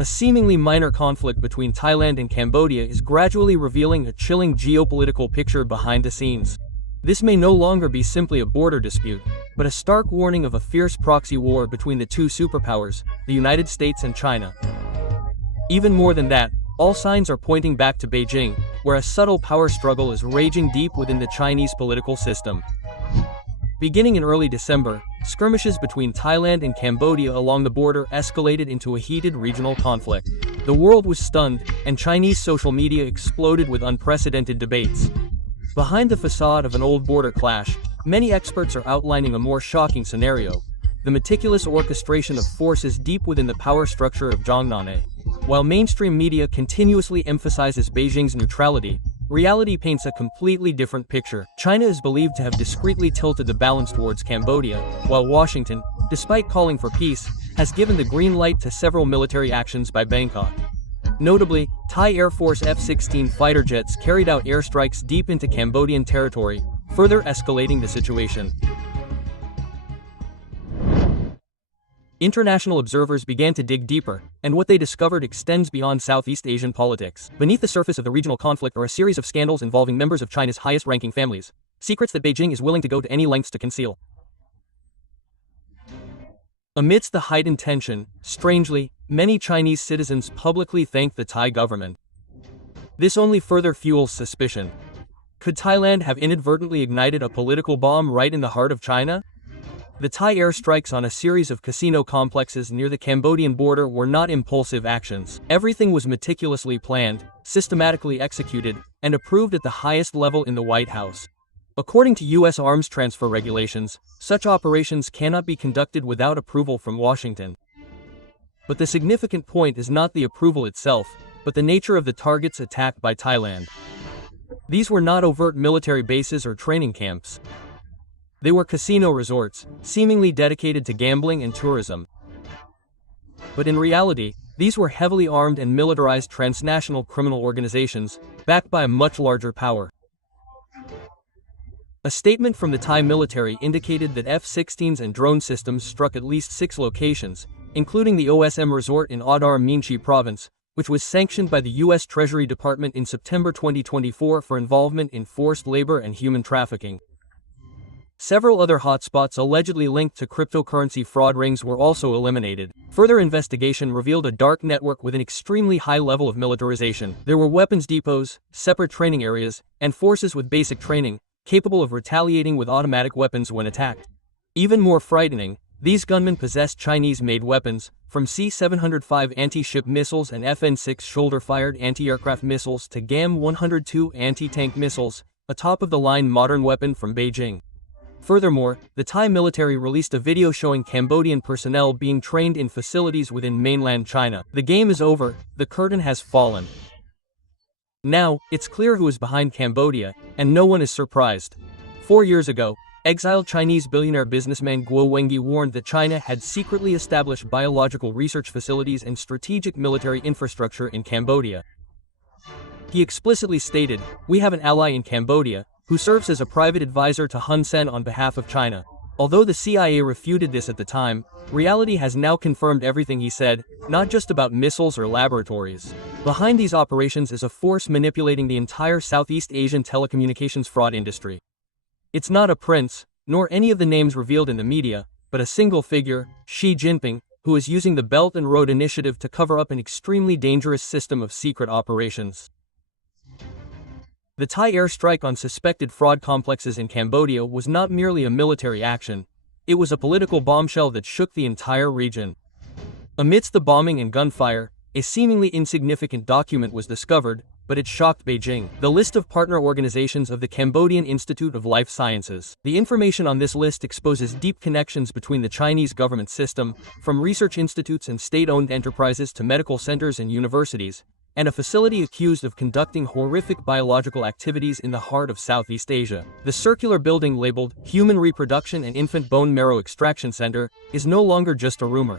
A seemingly minor conflict between Thailand and Cambodia is gradually revealing a chilling geopolitical picture behind the scenes. This may no longer be simply a border dispute, but a stark warning of a fierce proxy war between the two superpowers, the United States and China. Even more than that, all signs are pointing back to Beijing, where a subtle power struggle is raging deep within the Chinese political system. Beginning in early December, skirmishes between Thailand and Cambodia along the border escalated into a heated regional conflict. The world was stunned, and Chinese social media exploded with unprecedented debates. Behind the facade of an old border clash, many experts are outlining a more shocking scenario: the meticulous orchestration of forces deep within the power structure of Zhongnanhai. While mainstream media continuously emphasizes Beijing's neutrality, reality paints a completely different picture. China is believed to have discreetly tilted the balance towards Cambodia, while Washington, despite calling for peace, has given the green light to several military actions by Bangkok. Notably, Thai Air Force F-16 fighter jets carried out airstrikes deep into Cambodian territory, further escalating the situation. International observers began to dig deeper, and what they discovered extends beyond Southeast Asian politics. Beneath the surface of the regional conflict are a series of scandals involving members of China's highest-ranking families, secrets that Beijing is willing to go to any lengths to conceal. Amidst the heightened tension, strangely, many Chinese citizens publicly thanked the Thai government. This only further fuels suspicion. Could Thailand have inadvertently ignited a political bomb right in the heart of China? The Thai airstrikes on a series of casino complexes near the Cambodian border were not impulsive actions. Everything was meticulously planned, systematically executed, and approved at the highest level in the White House. According to U.S. arms transfer regulations, such operations cannot be conducted without approval from Washington. But the significant point is not the approval itself, but the nature of the targets attacked by Thailand. These were not overt military bases or training camps. They were casino resorts, seemingly dedicated to gambling and tourism. But in reality, these were heavily armed and militarized transnational criminal organizations, backed by a much larger power. A statement from the Thai military indicated that F-16s and drone systems struck at least 6 locations, including the OSM resort in Adar Minchi province, which was sanctioned by the U.S. Treasury Department in September 2024 for involvement in forced labor and human trafficking. Several other hotspots allegedly linked to cryptocurrency fraud rings were also eliminated. Further investigation revealed a dark network with an extremely high level of militarization. There were weapons depots, separate training areas, and forces with basic training, capable of retaliating with automatic weapons when attacked. Even more frightening, these gunmen possessed Chinese-made weapons, from C-705 anti-ship missiles and FN-6 shoulder-fired anti-aircraft missiles to GAM-102 anti-tank missiles, a top-of-the-line modern weapon from Beijing. Furthermore, the Thai military released a video showing Cambodian personnel being trained in facilities within mainland China. The game is over, the curtain has fallen. Now, it's clear who is behind Cambodia, and no one is surprised. 4 years ago, exiled Chinese billionaire businessman Guo Wengui warned that China had secretly established biological research facilities and strategic military infrastructure in Cambodia. He explicitly stated, "We have an ally in Cambodia, who serves as a private advisor to Hun Sen on behalf of China." Although the CIA refuted this at the time, reality has now confirmed everything he said, not just about missiles or laboratories. Behind these operations is a force manipulating the entire Southeast Asian telecommunications fraud industry. It's not a prince, nor any of the names revealed in the media, but a single figure, Xi Jinping, who is using the Belt and Road Initiative to cover up an extremely dangerous system of secret operations. The Thai airstrike on suspected fraud complexes in Cambodia was not merely a military action, it was a political bombshell that shook the entire region. Amidst the bombing and gunfire, a seemingly insignificant document was discovered, but it shocked Beijing. The list of partner organizations of the Cambodian Institute of Life Sciences. The information on this list exposes deep connections between the Chinese government system, from research institutes and state-owned enterprises to medical centers and universities, and a facility accused of conducting horrific biological activities in the heart of Southeast Asia. The circular building labeled Human Reproduction and Infant Bone Marrow Extraction Center is no longer just a rumor.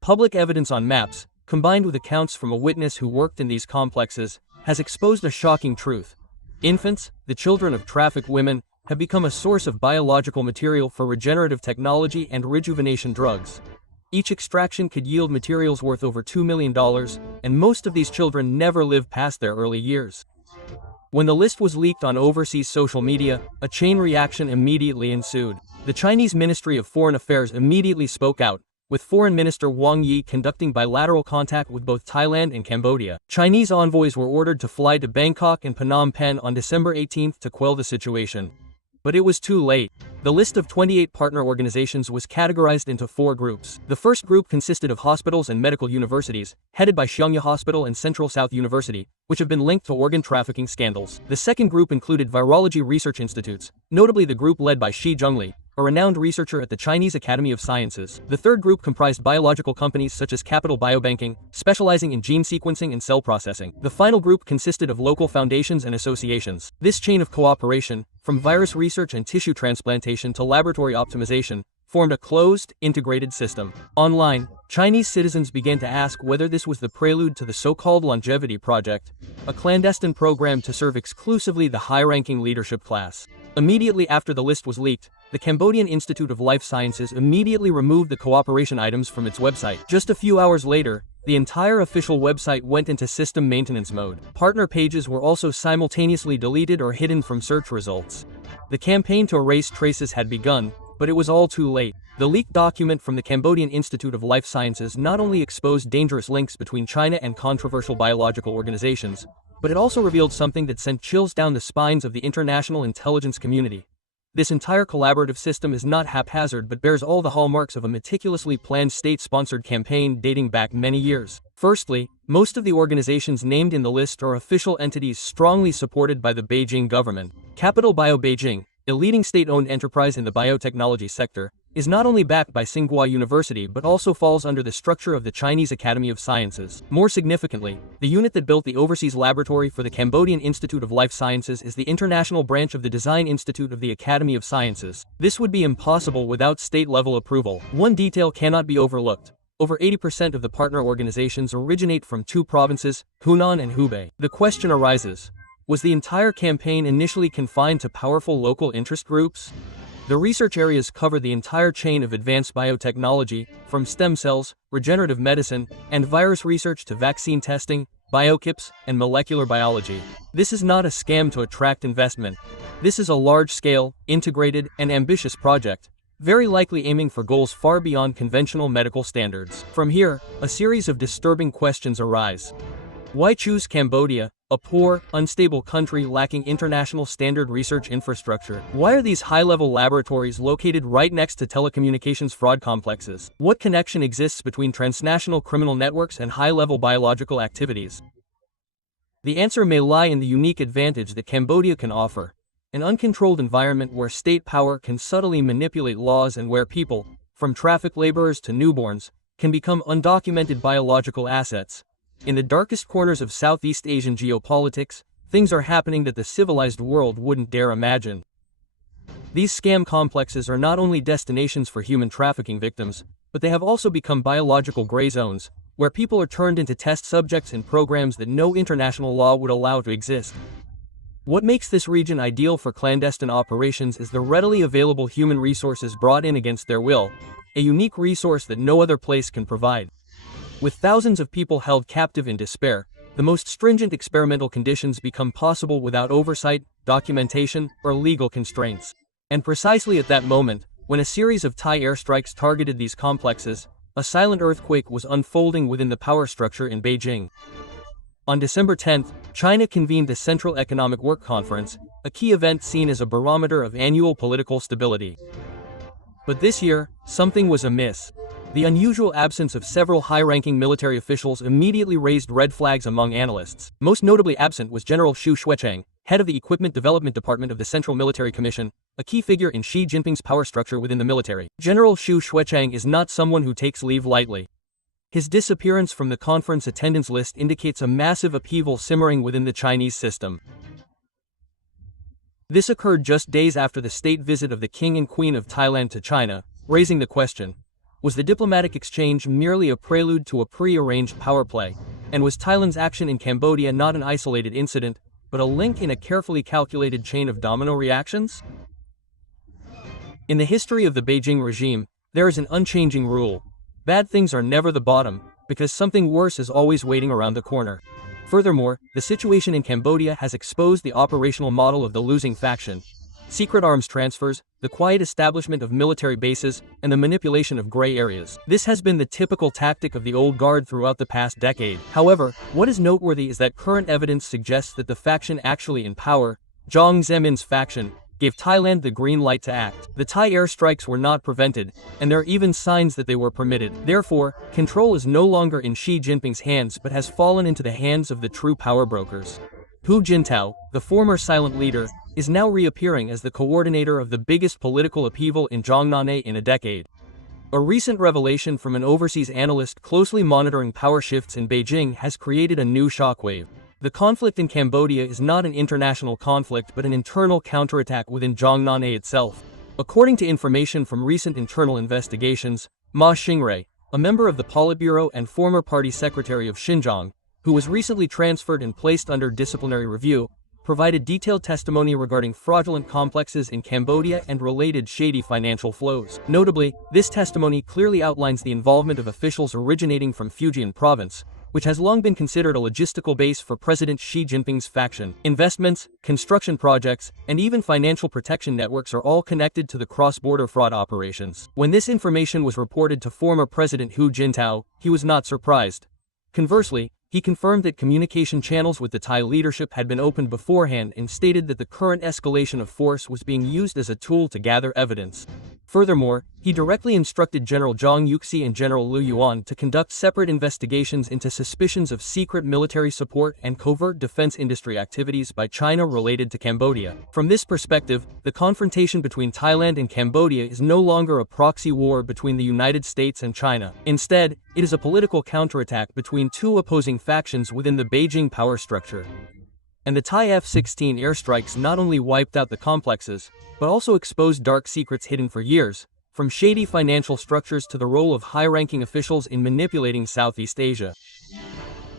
Public evidence on maps, combined with accounts from a witness who worked in these complexes, has exposed a shocking truth. Infants, the children of trafficked women, have become a source of biological material for regenerative technology and rejuvenation drugs. Each extraction could yield materials worth over $2 million, and most of these children never live past their early years. When the list was leaked on overseas social media, a chain reaction immediately ensued. The Chinese Ministry of Foreign Affairs immediately spoke out, with Foreign Minister Wang Yi conducting bilateral contact with both Thailand and Cambodia. Chinese envoys were ordered to fly to Bangkok and Phnom Penh on December 18 to quell the situation. But it was too late. The list of 28 partner organizations was categorized into 4 groups. The first group consisted of hospitals and medical universities, headed by Xiongya Hospital and Central South University, which have been linked to organ trafficking scandals. The second group included virology research institutes, notably the group led by Shi Zhongli, a renowned researcher at the Chinese Academy of Sciences. The third group comprised biological companies such as Capital Biobanking, specializing in gene sequencing and cell processing. The final group consisted of local foundations and associations. This chain of cooperation, from virus research and tissue transplantation to laboratory optimization, formed a closed, integrated system. Online, Chinese citizens began to ask whether this was the prelude to the so-called Longevity Project, a clandestine program to serve exclusively the high-ranking leadership class. Immediately after the list was leaked, the Cambodian Institute of Life Sciences immediately removed the cooperation items from its website. Just a few hours later, the entire official website went into system maintenance mode. Partner pages were also simultaneously deleted or hidden from search results. The campaign to erase traces had begun, but it was all too late. The leaked document from the Cambodian Institute of Life Sciences not only exposed dangerous links between China and controversial biological organizations, but it also revealed something that sent chills down the spines of the international intelligence community. This entire collaborative system is not haphazard but bears all the hallmarks of a meticulously planned state-sponsored campaign dating back many years. Firstly, most of the organizations named in the list are official entities strongly supported by the Beijing government. Capital Bio Beijing, a leading state-owned enterprise in the biotechnology sector, is not only backed by Tsinghua University but also falls under the structure of the Chinese Academy of Sciences. More significantly, the unit that built the overseas laboratory for the Cambodian Institute of Life Sciences is the international branch of the Design Institute of the Academy of Sciences. This would be impossible without state-level approval. One detail cannot be overlooked. Over 80% of the partner organizations originate from 2 provinces, Hunan and Hubei. The question arises, was the entire campaign initially confined to powerful local interest groups? The research areas cover the entire chain of advanced biotechnology, from stem cells, regenerative medicine, and virus research to vaccine testing, biochips, and molecular biology. This is not a scam to attract investment. This is a large-scale, integrated, and ambitious project, very likely aiming for goals far beyond conventional medical standards. From here, a series of disturbing questions arise. Why choose Cambodia, a poor, unstable country lacking international standard research infrastructure? Why are these high-level laboratories located right next to telecommunications fraud complexes? What connection exists between transnational criminal networks and high-level biological activities? The answer may lie in the unique advantage that Cambodia can offer: an uncontrolled environment where state power can subtly manipulate laws and where people, from traffic laborers to newborns, can become undocumented biological assets. In the darkest corners of Southeast Asian geopolitics, things are happening that the civilized world wouldn't dare imagine. These scam complexes are not only destinations for human trafficking victims, but they have also become biological gray zones, where people are turned into test subjects in programs that no international law would allow to exist. What makes this region ideal for clandestine operations is the readily available human resources brought in against their will, a unique resource that no other place can provide. With thousands of people held captive in despair, the most stringent experimental conditions become possible without oversight, documentation, or legal constraints. And precisely at that moment, when a series of Thai airstrikes targeted these complexes, a silent earthquake was unfolding within the power structure in Beijing. On December 10, China convened the Central Economic Work Conference, a key event seen as a barometer of annual political stability. But this year, something was amiss. The unusual absence of several high-ranking military officials immediately raised red flags among analysts. Most notably absent was General Xu Xuecheng, head of the Equipment Development Department of the Central Military Commission, a key figure in Xi Jinping's power structure within the military. General Xu Xuecheng is not someone who takes leave lightly. His disappearance from the conference attendance list indicates a massive upheaval simmering within the Chinese system. This occurred just days after the state visit of the King and Queen of Thailand to China, raising the question: was the diplomatic exchange merely a prelude to a pre-arranged power play? And was Thailand's action in Cambodia not an isolated incident, but a link in a carefully calculated chain of domino reactions? In the history of the Beijing regime, there is an unchanging rule: bad things are never the bottom, because something worse is always waiting around the corner. Furthermore, the situation in Cambodia has exposed the operational model of the losing faction. Secret arms transfers, the quiet establishment of military bases, and the manipulation of gray areas. This has been the typical tactic of the old guard throughout the past decade. However, what is noteworthy is that current evidence suggests that the faction actually in power, Jiang Zemin's faction, gave Thailand the green light to act. The Thai airstrikes were not prevented, and there are even signs that they were permitted. Therefore, control is no longer in Xi Jinping's hands but has fallen into the hands of the true power brokers. Hu Jintao, the former silent leader, is now reappearing as the coordinator of the biggest political upheaval in Zhongnanhai in a decade. A recent revelation from an overseas analyst closely monitoring power shifts in Beijing has created a new shockwave. The conflict in Cambodia is not an international conflict but an internal counterattack within Zhongnanhai itself. According to information from recent internal investigations, Ma Xingray, a member of the Politburo and former party secretary of Xinjiang, who was recently transferred and placed under disciplinary review, provided detailed testimony regarding fraudulent complexes in Cambodia and related shady financial flows. Notably, this testimony clearly outlines the involvement of officials originating from Fujian province, which has long been considered a logistical base for President Xi Jinping's faction. Investments, construction projects, and even financial protection networks are all connected to the cross-border fraud operations. When this information was reported to former President Hu Jintao, he was not surprised. Conversely, he confirmed that communication channels with the Thai leadership had been opened beforehand and stated that the current escalation of force was being used as a tool to gather evidence. Furthermore, he directly instructed General Zhang Yuxi and General Liu Yuan to conduct separate investigations into suspicions of secret military support and covert defense industry activities by China related to Cambodia. From this perspective, the confrontation between Thailand and Cambodia is no longer a proxy war between the United States and China. Instead, it is a political counterattack between two opposing factions within the Beijing power structure. And the Thai F-16 airstrikes not only wiped out the complexes, but also exposed dark secrets hidden for years, from shady financial structures to the role of high-ranking officials in manipulating Southeast Asia.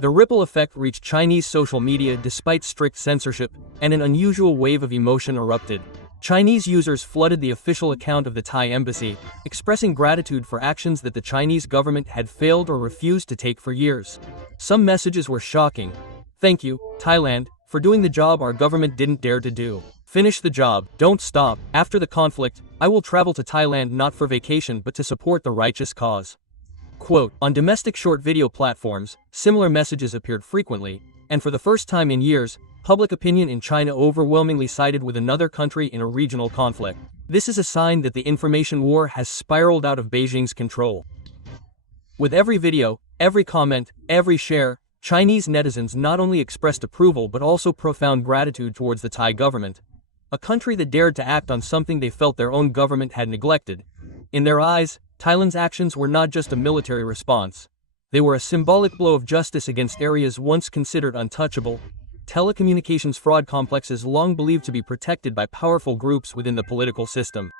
The ripple effect reached Chinese social media despite strict censorship, and an unusual wave of emotion erupted. Chinese users flooded the official account of the Thai embassy, expressing gratitude for actions that the Chinese government had failed or refused to take for years. Some messages were shocking. "Thank you, Thailand, for doing the job our government didn't dare to do. Finish the job, don't stop. After the conflict, I will travel to Thailand not for vacation but to support the righteous cause." Quote, on domestic short video platforms, similar messages appeared frequently, and for the first time in years, public opinion in China overwhelmingly sided with another country in a regional conflict. This is a sign that the information war has spiraled out of Beijing's control. With every video, every comment, every share, Chinese netizens not only expressed approval but also profound gratitude towards the Thai government, a country that dared to act on something they felt their own government had neglected. In their eyes, Thailand's actions were not just a military response. They were a symbolic blow of justice against areas once considered untouchable, telecommunications fraud complexes long believed to be protected by powerful groups within the political system.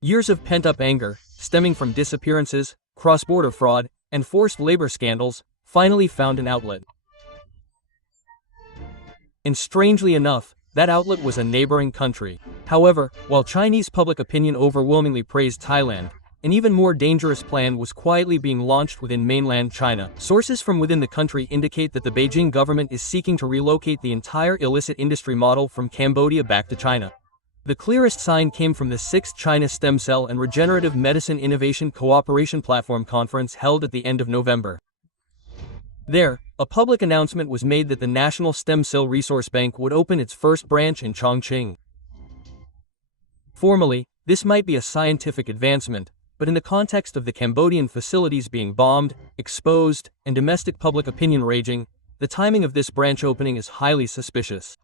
Years of pent-up anger, stemming from disappearances, cross-border fraud, and forced labor scandals, finally found an outlet. And strangely enough, that outlet was a neighboring country. However, while Chinese public opinion overwhelmingly praised Thailand, an even more dangerous plan was quietly being launched within mainland China. Sources from within the country indicate that the Beijing government is seeking to relocate the entire illicit industry model from Cambodia back to China. The clearest sign came from the 6th China Stem Cell and Regenerative Medicine Innovation Cooperation Platform Conference held at the end of November. There, a public announcement was made that the National Stem Cell Resource Bank would open its first branch in Chongqing. Formally, this might be a scientific advancement, but in the context of the Cambodian facilities being bombed, exposed, and domestic public opinion raging, the timing of this branch opening is highly suspicious.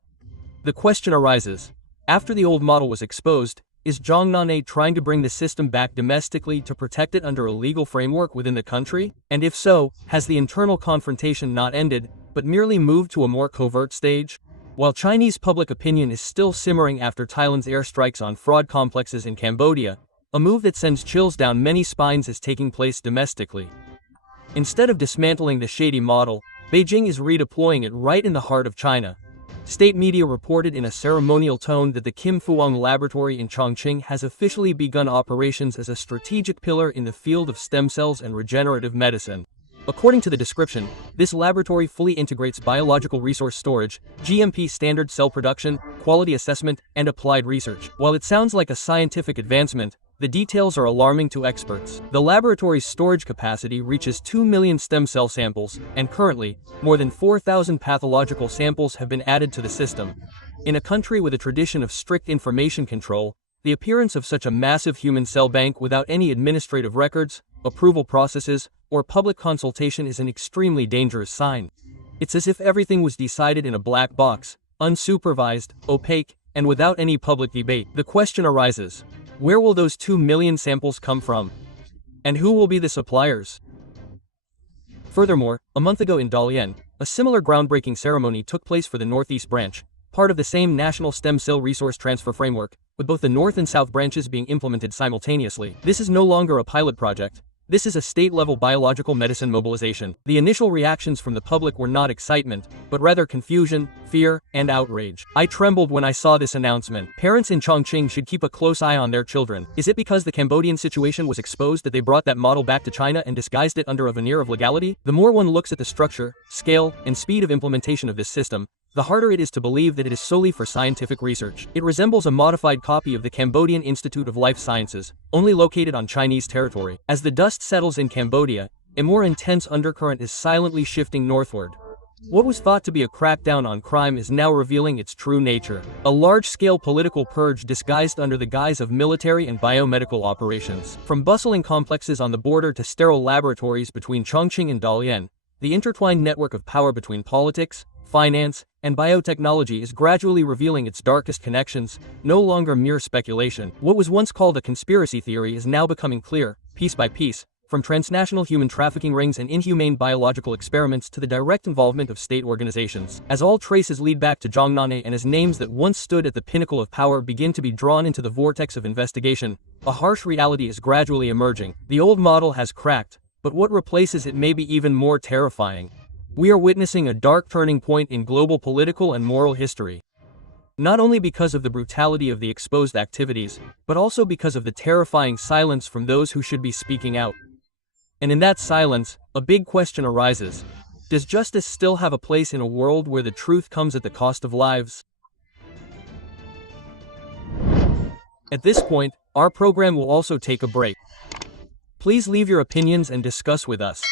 The question arises, after the old model was exposed, is Zhongnanhai trying to bring the system back domestically to protect it under a legal framework within the country? And if so, has the internal confrontation not ended, but merely moved to a more covert stage? While Chinese public opinion is still simmering after Thailand's airstrikes on fraud complexes in Cambodia, a move that sends chills down many spines is taking place domestically. Instead of dismantling the shady model, Beijing is redeploying it right in the heart of China. State media reported in a ceremonial tone that the Kim Phuong Laboratory in Chongqing has officially begun operations as a strategic pillar in the field of stem cells and regenerative medicine. According to the description, this laboratory fully integrates biological resource storage, GMP standard cell production, quality assessment, and applied research. While it sounds like a scientific advancement, the details are alarming to experts. The laboratory's storage capacity reaches 2 million stem cell samples, and currently, more than 4,000 pathological samples have been added to the system. In a country with a tradition of strict information control, the appearance of such a massive human cell bank without any administrative records, approval processes, or public consultation is an extremely dangerous sign. It's as if everything was decided in a black box, unsupervised, opaque, and without any public debate. The question arises, where will those 2 million samples come from? And who will be the suppliers? Furthermore, a month ago in Dalian, a similar groundbreaking ceremony took place for the Northeast Branch, part of the same National Stem Cell Resource Transfer Framework, with both the North and South branches being implemented simultaneously. This is no longer a pilot project. This is a state-level biological medicine mobilization. The initial reactions from the public were not excitement, but rather confusion, fear, and outrage. I trembled when I saw this announcement. Parents in Chongqing should keep a close eye on their children. Is it because the Cambodian situation was exposed that they brought that model back to China and disguised it under a veneer of legality? The more one looks at the structure, scale, and speed of implementation of this system, the harder it is to believe that it is solely for scientific research. It resembles a modified copy of the Cambodian Institute of Life Sciences, only located on Chinese territory. As the dust settles in Cambodia, a more intense undercurrent is silently shifting northward. What was thought to be a crackdown on crime is now revealing its true nature. A large-scale political purge disguised under the guise of military and biomedical operations. From bustling complexes on the border to sterile laboratories between Chongqing and Dalian, the intertwined network of power between politics, finance, and biotechnology is gradually revealing its darkest connections, no longer mere speculation. What was once called a conspiracy theory is now becoming clear, piece by piece, from transnational human trafficking rings and inhumane biological experiments to the direct involvement of state organizations. As all traces lead back to Zhongnane and as names that once stood at the pinnacle of power begin to be drawn into the vortex of investigation, a harsh reality is gradually emerging. The old model has cracked, but what replaces it may be even more terrifying. We are witnessing a dark turning point in global political and moral history. Not only because of the brutality of the exposed activities, but also because of the terrifying silence from those who should be speaking out. And in that silence, a big question arises. Does justice still have a place in a world where the truth comes at the cost of lives? At this point, our program will also take a break. Please leave your opinions and discuss with us.